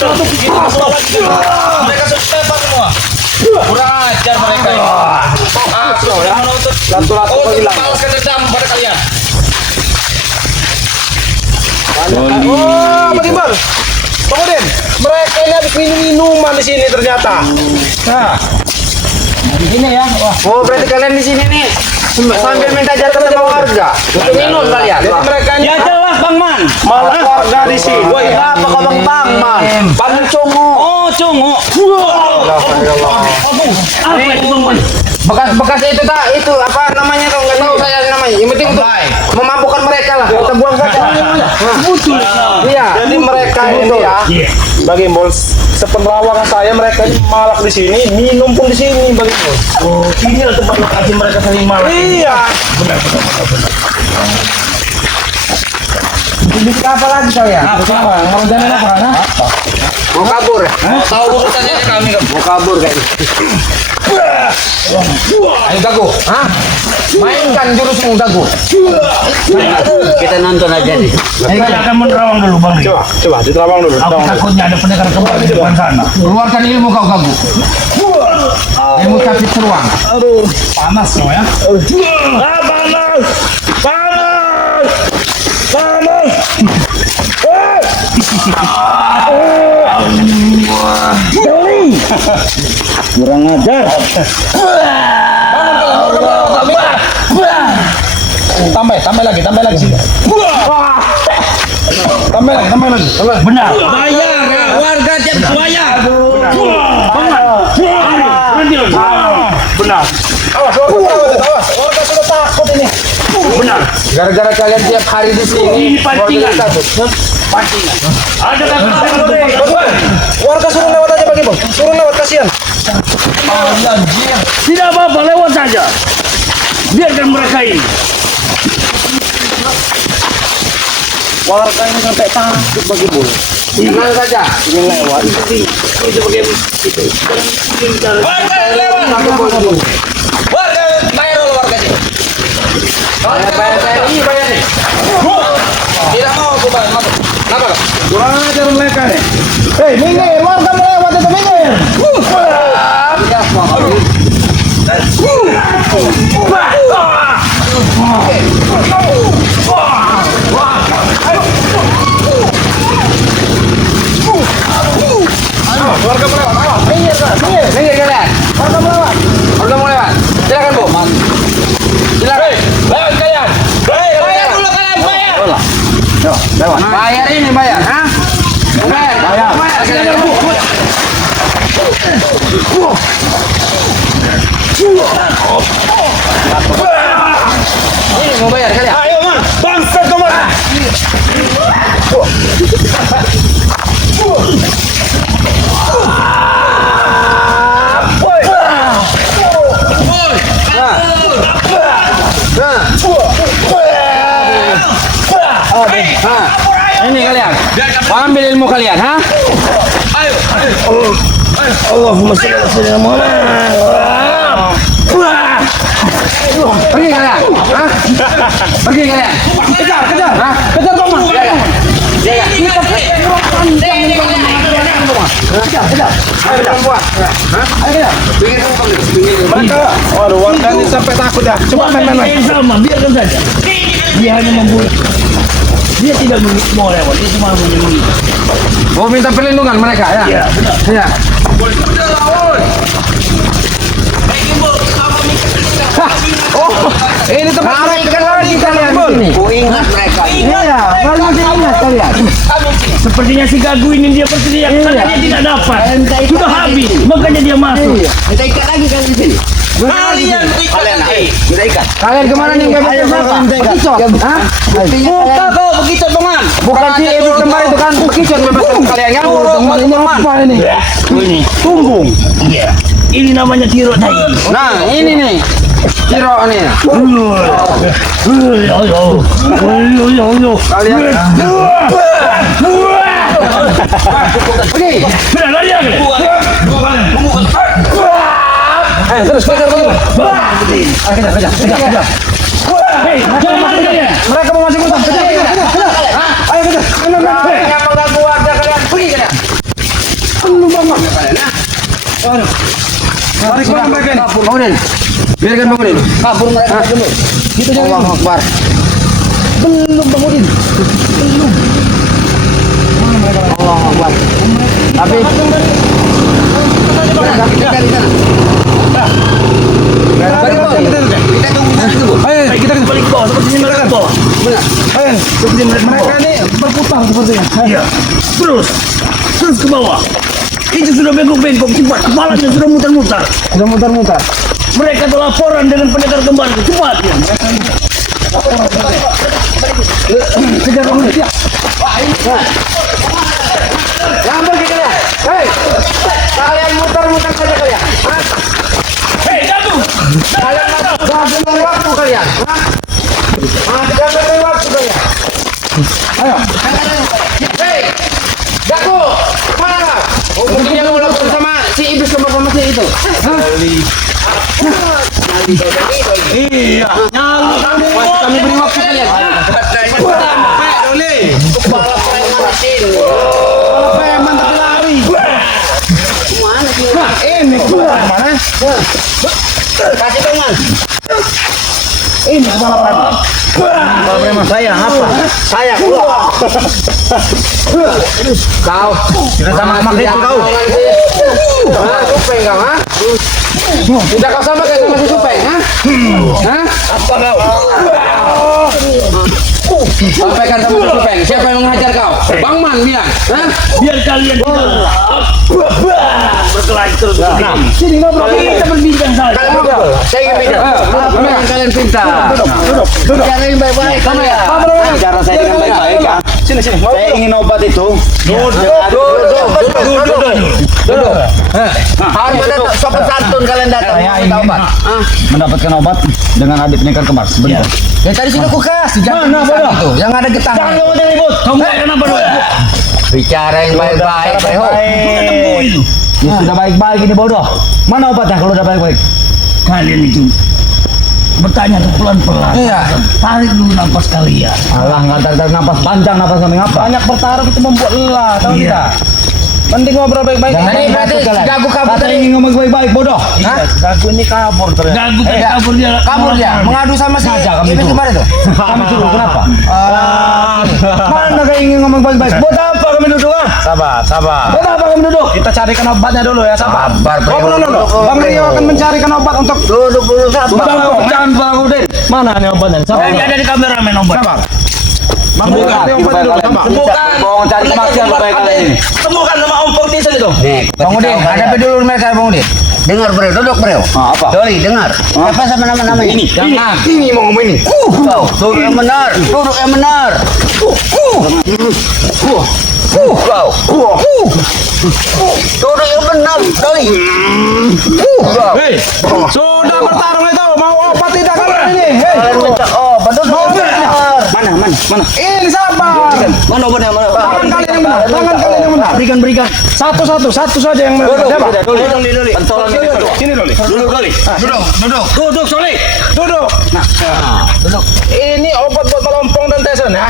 Mereka sudah semua. Kurang ajar mereka ini. Sudah menuntut balaskan dendam pada kalian. Oh, bagaimana? Tunggu Den, mereka ini habis minuman di sini ternyata. Nah, Di sini ya. Wah. Oh, berarti kalian di sini nih sambil minta jatah sama warga. Untuk minum kalian. jadi mereka ini Ya jelas Bang Man. malah warga di sini. Woi, apa kau Bang Man? Bang Congo. Oh, cungu. Apa itu Bang Man? Bekas itu tak itu apa namanya kau nggak tahu saya namanya. Yang penting untuk memabukkan mereka lah. Kita buang saja. Betul. Iya. Jadi mereka ini ya, bagi bos sepengetahuan saya mereka ini malak di sini, minum pun di sini bagi bos. Oh, ini lah tempat lokasi mereka saling malak. Iya. Benar. Ini apa lagi kau ya? Apa? Mau jalan apa? Nah? Mau kabur ya? Tahu urusannya kami kan. Mau kabur kayaknya. Ayo Gago. Hah? Mainkan jurusmu Dagu. Kita nonton aja nih. Kita akan menerawang dulu Bang. Coba diterawang dulu. Aku takutnya ada pendekar kembar di depan sana. Keluarkan ilmu kau Gagu. Ilmu tapi teruang. Aduh, panas kau ya. Panas. Panas. Panas. Kurang ajar. Tambah lagi. Tambah lagi. Benar. Bayar ya, warga tiap bayar. Benar. Awas. Warga sudah takut ini. Benar. Gara-gara kalian tiap hari di sini. Ini pancingan. warga takut. Pancingan. Ada Warga suruh lewat aja bagi bos. Suruh lewat kasihan. Tidak apa-apa, lewat saja. Biarkan mereka ini. Warga ini sampai takut bagi bos. Tenang saja. Ingin lewat. Warga lewat. Warga bayar dulu warga sini. Bayar saya ini bayar nih. Tidak mau aku bayar. Kenapa? Kurang ajar mereka nih. Hei, minggir, warga melewat itu minggir. Warga melewat, awas. Minggir kalian. warga melewat. Warga mau lewat. Silakan Bu. Silakan. Lewat kalian. Bayar dulu kalian, bayar. Lewat. Bayar ini bayar, ha? Bayar. Bayar. Silakan Bu. Ini mau bayar kalian. Ayo man, bangsa kemana? Ini kalian. Ambil ilmu kalian, ha? Allahumma sholli ala sayyidina Muhammad. Pergi kalian, ha? Pergi kalian. Kejar, ha? Kejar Bang. Kejar. Ayo perempuan. Ayo. Mereka, waduh, warga ini sampai takut dah. Coba main. Sama, biarkan saja. Dia hanya membunuh. Dia tidak mau lewat, dia cuma menyembunyi. Mau minta perlindungan mereka, ya? Ya, benar. Ya. Ini tempat mereka lagi kalian di sini. Ingat mereka. Iya, baru masih ingat kalian. Sepertinya si Gagu ini dia berteriak karena dia tidak dapat. Sudah habis, makanya dia masuk. Kita ikat lagi kalian di sini. Kalian Kita ikat. Kalian kemana nih? Nggak bisa siapa? Bekicot. Hah? buka kau begitu dongan. Bukan si ibu kembar itu kan bekicot bebaskan kalian kan? Ini apa ini? Ini tunggung. Iya. Ini namanya tiro tadi. Nah, ini nih. Ciro nih. Kalian. Pergi. Sudah lari lagi. Terus kejar. Kejar. Hei, jangan lari kalian. Mereka mau masuk hutan. Kejar. Ayo kejar. Yang mengganggu warga kalian. Pergi kalian. Tarik mana mereka ini? Bangunin. Biarkan bangunin. Kabur mereka dulu. Gitu jangan. Allahu Akbar. Belum bangunin. Belum. Mana mereka? Allahu Akbar. Tapi kita di sana. Kita tunggu sana dulu. Ayo, kita balik ke bawah seperti ini mereka. Benar. Ayo, seperti mereka ini berputar sepertinya. Iya. Terus ke bawah. Itu sudah bengkok-bengkok, cepat. Kepalanya sudah mutar-mutar. Sudah mutar-mutar. Mereka telah laporan dengan pendekar kembar. Cepat ya. Kejar bangunin. Jangan pergi kalian. Hei, kalian muter-muter saja kalian. Hah? Hei, jatuh. Kalian jangan waktu kalian. Hah? Jangan waktu kalian. Ayo. Hei, Daku, mana? Oh, mungkin yang mau lapor sama si iblis sama si itu. Iya. Kami beri waktu kalian. Kepala preman sini. Kepala preman tapi lari. Mana sih? Nah, ini kepala mana? Kasih tangan. Ini kepala preman. Kepala preman saya apa? Saya keluar. Kau. Kita sama sama itu kau. Hah, Supeng kau, ha? Tidak kau sama kayak sama si Supeng, ha? Hah? Apa kau? Sampaikan sama si Supeng, siapa yang menghajar kau? Bang Man bilang, ha? Biar kalian tidak berkelahi terus. Nah, sini ngobrol. Kita berbincang saja. Kalian ngobrol, saya ingin bicara. Apa yang kalian pinta? Duduk. Cara yang baik-baik, kamu ya? Cara saya dengan baik-baik ya. Sini. Saya ingin obat itu. Duduk. Harus ada sopan santun kalian datang. Saya Minta ingin obat. mendapatkan obat dengan adik pendekar kembar sebentar. Ya tadi sudah aku kasih, jangan Mana, pisah bodoh? gitu. Yang ada getah. Jangan kamu ribut. Kamu kenapa dulu? Bicara yang baik-baik, Beho. Ya sudah baik-baik ini bodoh. Mana obatnya kalau udah baik-baik? Kalian itu bertanya tuh pelan-pelan. Iya. Tarik dulu nafas kalian. Alah, nggak tarik nafas panjang, nafas samping apa? Banyak bertaruh itu membuat lelah, tahu Iya. tidak? Mending ngobrol baik-baik. Tadi berarti gagu kabur Kata tadi. ingin ngomong baik-baik, bodoh. Hah? Gagu ini kabur ternyata. Gagu tadi kabur dia. Kabur dia, mengadu sama si Saja kami iblis itu. kemarin tuh. Kami dulu, kenapa? Mana kayak ingin ngomong baik-baik? Buat apa kami duduk? Sabar. Buat apa kami duduk? Kita carikan obatnya dulu ya, sabar. Sabar, Bro. Dulu. Bang Rio akan mencarikan obat untuk Duduk dulu sabar. jangan Bang Udin. Mana nih obatnya? Sabar. Ada di kameramen obat. Sabar. Bang Udin, obatnya dulu, sabar. Bukan. Bohong cari kematian baik kali ini. Temukan sama Om Fortison itu. Nih, Bang Udin, hadapi dulu mereka, Bang Udin. Dengar, Bro, duduk, Bro. Apa? Doli, dengar. Apa sama namanya? Ini. Jangan. Ini mau ngomong ini. Kau, duduk yang benar. Duduk yang benar. Kau. Duduk yang benar, Doli. Kau. Hei, sudah bertarung itu. Mau obat tidak kalian ini? Hei. Kalian minta obat, duduk yang benar. Mana? Ini sabar. Mana obatnya? Mana? Tangan kalian yang benar. Tangan kalian yang benar. Berikan. Satu saja yang benar. Siapa? Doli. Sini Doli. Duduk, Soli. Duduk. Nah, Duduk. ini obat buat melompong dan tesen ya.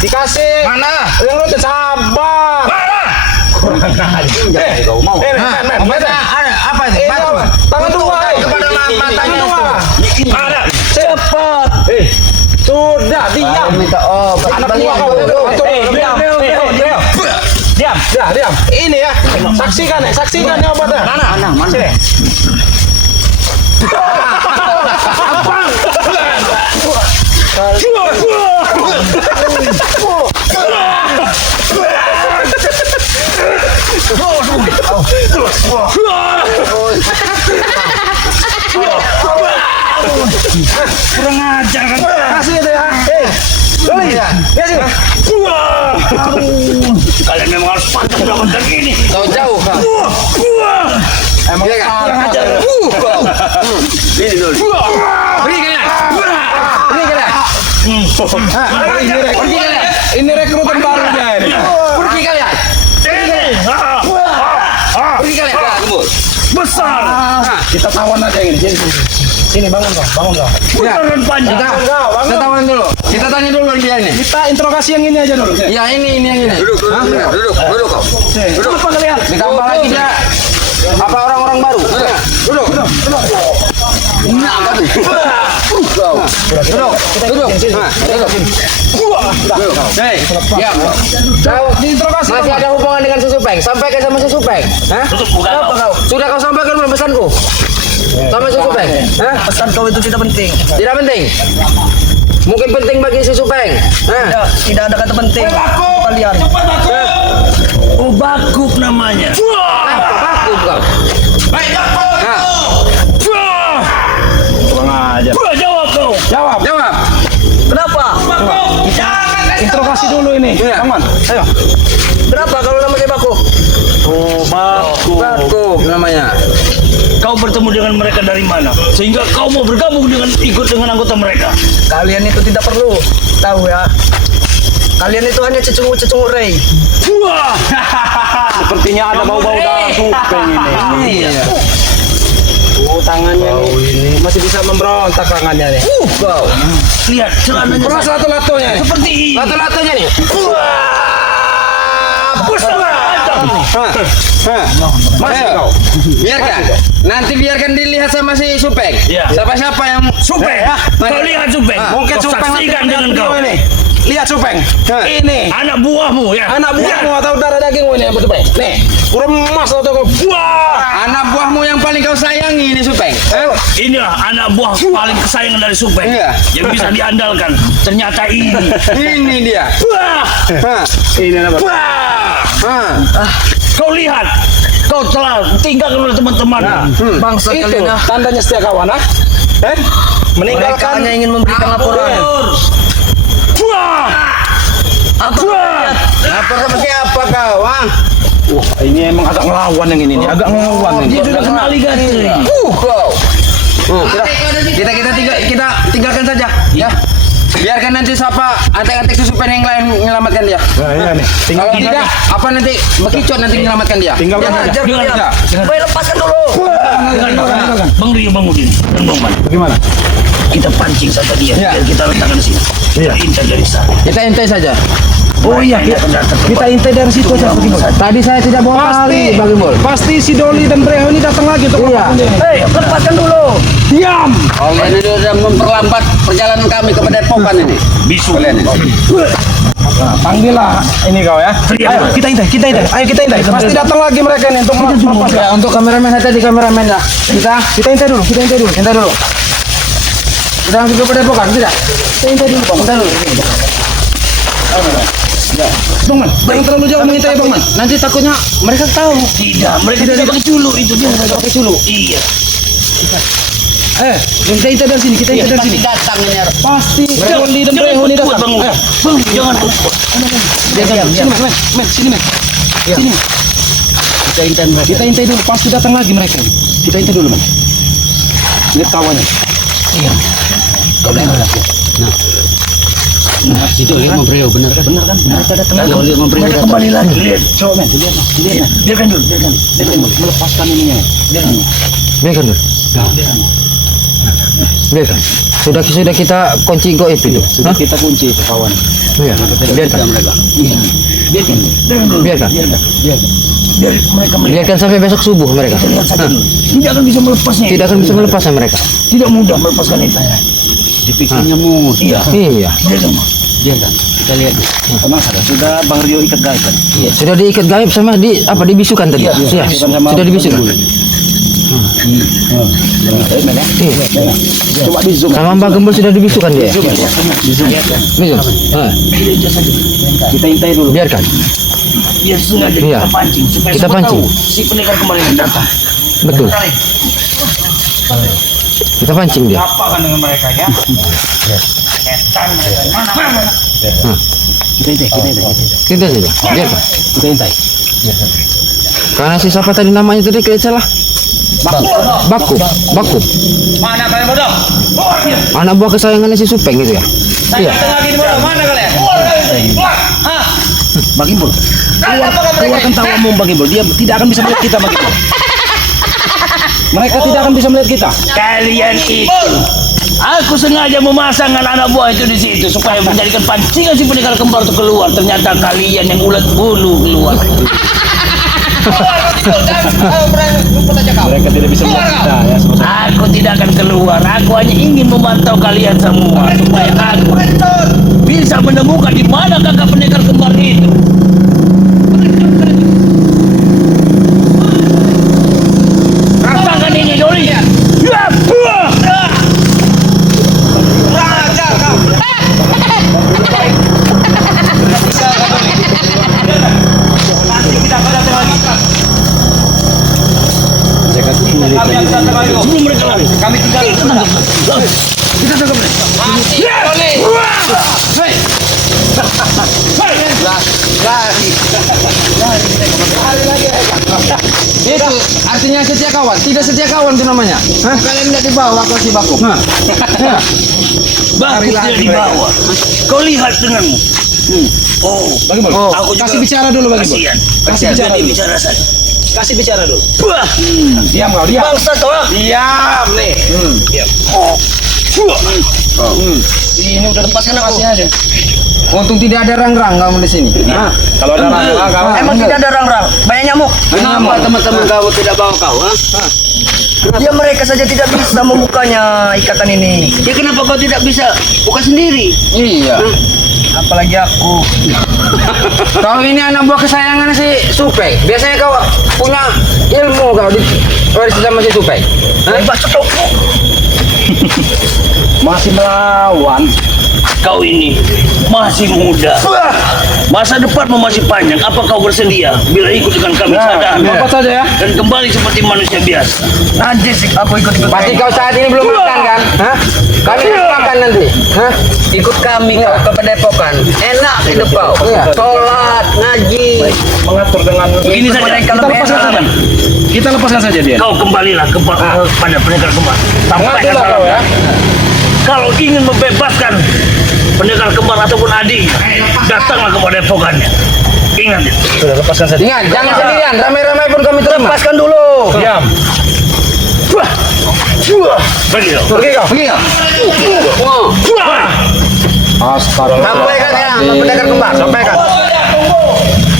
Dikasih. Mana? Yang lu sabar. Mau. Ada apa ini? Ini Batu. apa? Tangan dua. Kepada matanya Tangan dua. Ada. Cepat. Sudah, diam. Kalian minta obat. Anak Kembalian buah kau. dulu. Diam. Ini ya. Saksikan ya obatnya. Mana? Sini. Kurang ajar kan. Kasih itu ya. Doli. Ya sini. Kalian memang harus pantang melakukan ini. Kau jauh, Kak. Emang Iya kan? Kurang ajar. Ini dulu. Pergi kalian. Pergi kalian. Ini rekrutan baru dia ini. Pergi kalian. Pergi kalian. Kembur. Besar. Kita tawan aja ini. Sini bangun kau. Besaran panjang. Kita tawarin dulu. Kita tanya dulu dia ini. Kita interogasi yang ini aja dulu. Ya ini yang ini. Duduk kau. Duduk. Apa kalian? Ditambah lagi dia. Apa orang-orang baru? Nah, duduk. Duduk. Hei, ya. Kau masih ada hubungan dengan si Supeng? Sampaikan sama si Supeng. Hah? Apa kau? Sudah kau sampaikan belum pesanku? Sama si Supeng? Hah? Pesan kau itu tidak penting. Tidak penting. Mungkin penting bagi si Supeng. Hah? Tidak ada kata penting. Kalian. Oh, bakuk namanya. Aku kau. Baik, Bakul. Nah, Kurang aja. Jawab kau. Jawab. jawab. Kenapa? Interogasi dulu ini. Iya. Aman. Ayo. Berapa kalau namanya Bakuk? Oh, bakuk. Bakuk namanya. Kau bertemu dengan mereka dari mana? Sehingga kau mau bergabung dengan ikut dengan anggota mereka. Kalian itu tidak perlu tahu ya. Kalian itu hanya cecungu Ray. Wah. Sepertinya ada bau-bau darah Supeng ini. Iya. Oh, tangannya ini masih bisa memberontak tangannya nih. Kau. Lihat celananya. Keras lato-latonya. Seperti ini. Lato-latonya nih. Masih kau. Biarkan. Nanti biarkan dilihat sama si Supeng. Iya. Siapa-siapa yang Supeng. Kau lihat Supeng. Mungkin Kau Supeng saksikan nanti dengan kau. ini. Lihat Supeng. Ini Anak buahmu ya. anak buahmu Lihat. atau darah dagingmu ini yang betul nih. Kurang emas atau kau. Wah. anak buahmu yang paling kau sayangi ini Supeng. Inilah anak buah paling kesayangan dari Supeng. Iya. Yang bisa diandalkan. Ternyata ini. Ini dia. Wah. Hah. Ini apa? Wah. Hah. Kau lihat. Kau telah tinggalkan oleh teman-teman. Bangsa Itu kalian tandanya setia kawan ah. Meninggalkan hanya ingin memberikan laporan. Wah. Apa? Lapor sama siapa kau? Wah. Wah, ini emang agak ngelawan yang ini nih, agak ngelawan Dia ini. sudah kenal Liga Tri. Kau. Kita tinggalkan saja. Ya. Biarkan nanti siapa antek-antek Supeng yang lain menyelamatkan dia. Nah, iya nih. Kalau tidak, apa nanti bekicot nanti menyelamatkan dia. Tinggalkan Jangan saja. ajar dia. Baik, lepaskan dulu. Bang Rio, Bang Udin, dan Bang Man. Bagaimana? Kita pancing saja dia. Ya. Biar kita letakkan di sini. Iya. Kita intai dari sana. Kita intai saja. Oh iya, kita intai dari situ aja Bagi Bol. Tadi saya tidak bohong kali, Bagi Bol. Pasti si Doli dan Breho ini datang lagi untuk Iya. Hei, lepaskan dulu. Diam. Kalian ini sudah memperlambat perjalanan kami ke Padepokan ini. Bisu. Kalian ini. Nah, panggillah ini kau ya. Ayo, kita intai. Ayo kita intai. Pasti datang lagi mereka ini untuk melepas. Ya, untuk kameramen tadi kameramen ya. Kita intai dulu. Intai dulu. Sudah langsung ke Padepokan, tidak? Kita intai dulu, Bang. Intai dulu. Bang Man, jangan terlalu jauh mengintai Bang Man. Nanti takutnya mereka tahu. Tidak, mereka tidak pakai culu itu dia. Pakai culu. Iya. Kita intai dari sini. Pasti datang ini. Pasti Doli dan Breho ini kuat, datang. Bang. Ayo. Bang, jangan kuat. Sini men, sini men. Sini. Kita intai dulu, pasti datang lagi mereka. Kita intai dulu men. Lihat kawannya. Iya. Kau lihat lagi. Nah, itu lihat Membreo, benar kan? Mereka datang lagi. Lihat Membreo Mereka datang. kembali lagi. Lihat. Coba men, lihat. Biarkan dulu. Melepaskan ininya. Biarkan dulu. Biarkan. Sudah kita kunci goib itu. Sudah kita kunci itu kawan. Iya. Biarkan. Biarkan. Biarkan sampai besok subuh mereka. Lihat saja dulu. Tidak akan bisa melepasnya. Tidak akan bisa melepasnya mereka. Tidak mudah melepaskan itu. Dipikirnya mudah. Iya. Iya. Biarkan. Kita lihat. Memang sudah Bang Rio ikat gaib kan? Iya. Sudah diikat gaib sama dibisukan tadi. Iya. Sudah dibisukan. Iya. Coba di zoom. Sama Mbak Gembul sudah dibisukan dia. Bisu. Kita intai dulu. Biarkan. Biar sengaja Iya. kita pancing. Supaya Kita semua pancing. tahu si pendekar kemarin yang datang. Betul. Tarik. Kita pancing dia. Apa kan dengan mereka ya? Setan mereka. Mana? Kita intai. Kita saja. Biarkan. Kita intai. Karena si siapa tadi namanya tadi kayak salah. Baku. Mana kalian bodoh? Anak buah kesayangannya si Supeng gitu ya. Iya. Lagi di bodoh, mana kalian? Hah? Bang Imbul. Keluarkan tawamu Bang Imbul. Dia tidak akan bisa melihat kita Bang Imbul. Mereka tidak akan bisa melihat kita. Kalian itu. Aku sengaja memasangkan anak buah itu di situ supaya menjadikan pancingan si pendekar kembar itu keluar. Ternyata kalian yang ulat bulu keluar. Rumput aja kau. Mereka tidak bisa melihat kita ya sama-sama. Aku tidak akan keluar. Aku hanya ingin memantau kalian semua supaya aku bisa menemukan di mana kakak pendekar kembar itu. Rasakan ini, Doli. Ya, buah. Raja kau. Bisa kau Doli. Nanti kita akan datang lagi. Mereka sulit Kami lagi. akan datang lagi. Sebelum mereka lari, Kami tinggal di sana. kita tangkap mereka. Mati Doli. Itu artinya setia kawan, tidak setia kawan itu namanya. Hah? Kalian tidak dibawa kau si Baku. Bagus tidak dibawa. Kau lihat denganmu. Oh, Bagaimana? Oh, aku juga kasih bicara dulu bagi Bos. kasihan. Kasih bicara Jadi dulu. bicara saja. Kasih bicara dulu. Buah. Diam kau, diam. Bangsa kau. Diam nih. Buah. Ini udah lepaskan aku. Aja. Untung tidak ada rang-rang kamu di sini. Nah, kalau ada orang kau. Emang tidak ada rang-rang? Banyak nyamuk. Kenapa teman-teman kamu tidak bawa kau? Ya mereka saja tidak bisa membukanya ikatan ini. Ya kenapa kau tidak bisa buka sendiri? Iya. Apalagi aku. Kau ini anak buah kesayangan si Supeng. Biasanya kau punya ilmu kau di warisi sama si Supeng. Hebat cocokku. Masih melawan. Kau ini masih muda. Masa depanmu masih panjang. Apa kau bersedia bila ikut dengan kami sadar Apa saja ya? dan kembali seperti manusia biasa? Najis aku ikut-ikut. Pasti kau saat ini belum makan kan? Hah? Kami akan makan nanti. Hah? Ikut kami kau ke Padepokan. Enak hidup kau. Iya. Sholat, ngaji. Mengatur dengan Begini saja. Mereka kita lebih lepaskan enak. saja. Kita lepaskan saja dia. Kau kembalilah kepada pendekar kembar. Sampaikan Mengaturlah kau ya. salam. Kalau ingin membebaskan pendekar kembar ataupun adik, datanglah kepada epokannya. Ingat ya. Sudah lepaskan saja. Ingat, jangan sendirian. Ramai-ramai pun kami terima. Lepaskan dulu. Diam. Buah. Buah. Pergi kau. Pergi kau. Pergi kau. Buah. Astagfirullah. Sampaikan ya, pendekar kembar. Sampaikan.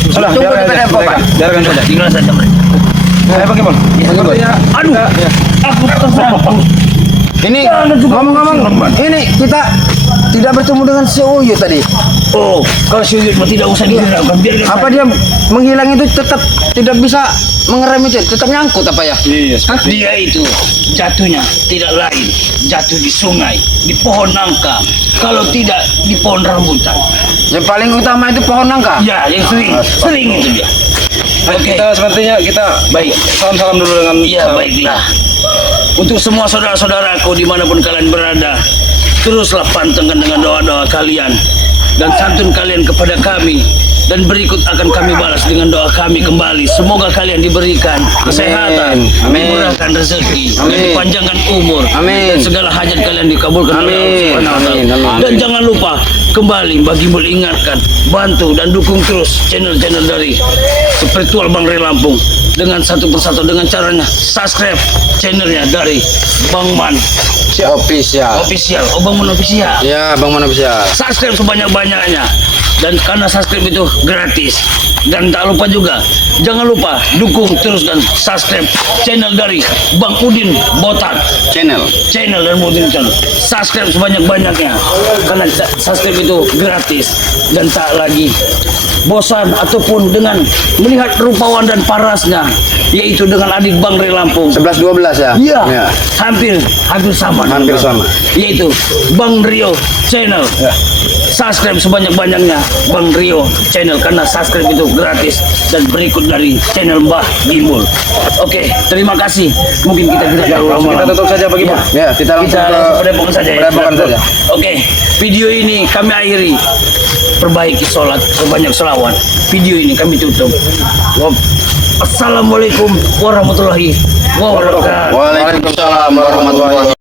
Sudah, Tunggu biarkan di saja. padepokan. Biarkan saja. Tinggal saja mereka. Bagaimana? Sepertinya Aduh. Aku tersangkut. Ini ngomong-ngomong, ini kita tidak bertemu dengan si Uyu tadi. Oh, kalau suyut mah tidak usah dihiraukan. Biarkan Apa dia menghilang itu tetap tidak bisa mengerem itu, tetap nyangkut apa ya? Iya. Dia itu jatuhnya tidak lain jatuh di sungai, di pohon nangka, kalau tidak di pohon rambutan. Yang paling utama itu pohon nangka. Ya, yang sering itu dia. Oke, Kita sepertinya kita baik. salam-salam dulu dengan Ya, baiklah. Untuk semua saudara-saudaraku dimanapun kalian berada, teruslah pantengkan dengan doa-doa kalian dan santun kalian kepada kami. Dan berikut akan kami balas dengan doa kami kembali. Semoga kalian diberikan kesehatan, Amin. dimurahkan rezeki, dan Amin. dipanjangkan umur, Amin. dan segala hajat kalian dikabulkan oleh Allah Amin. Subhanahu wa Ta'ala. Amin. Amin. Dan jangan lupa kembali bagi Mul ingatkan, bantu dan dukung terus channel-channel dari Spiritual Bang Ray Lampung dengan satu persatu dengan caranya subscribe channelnya dari Bang Man Official. Official, Bang Man Official. Ya, Bang Mana bisa. Subscribe sebanyak-banyaknya, dan karena subscribe itu gratis. Dan tak lupa juga, jangan lupa dukung terus dan subscribe channel dari Bang Udin Botak Channel. dan Udin channel. Subscribe sebanyak-banyaknya karena subscribe itu gratis dan tak lagi bosan ataupun dengan melihat rupawan dan parasnya, yaitu dengan adik Bang Ray Lampung. 11-12 ya? Iya, Ya. hampir sama. Hampir sama. Yaitu Bang Rio Channel. Subscribe sebanyak-banyaknya Bang Rio Channel karena subscribe itu gratis dan berikut dari channel Mbah Gimbul. Oke, terima kasih. Mungkin kita tidak terlalu kita tutup saja bagaimana? Ya, kita langsung kita ke Padepokan saja ya. Padepokan saja. Oke, video ini kami akhiri. Perbaiki sholat, perbanyak selawat. Video ini kami tutup. Assalamualaikum warahmatullahi wabarakatuh. Waalaikumsalam warahmatullahi wabarakatuh.